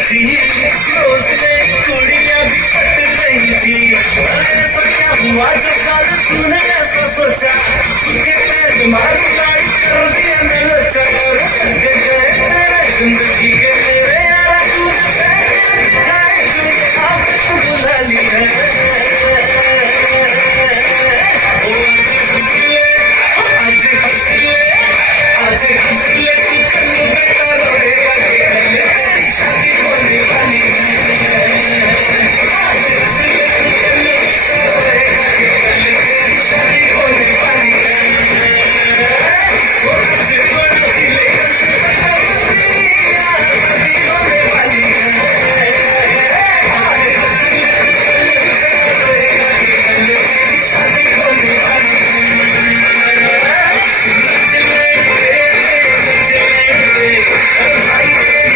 थी, रोज नई कुड़ियां भी पट रही थी। ऐसा क्या हुआ जो कल तूने ऐसा सोचा, तुझे पैर मार गाड़ी कर दिया मैं लोचा। गए तेरे जिंदगी के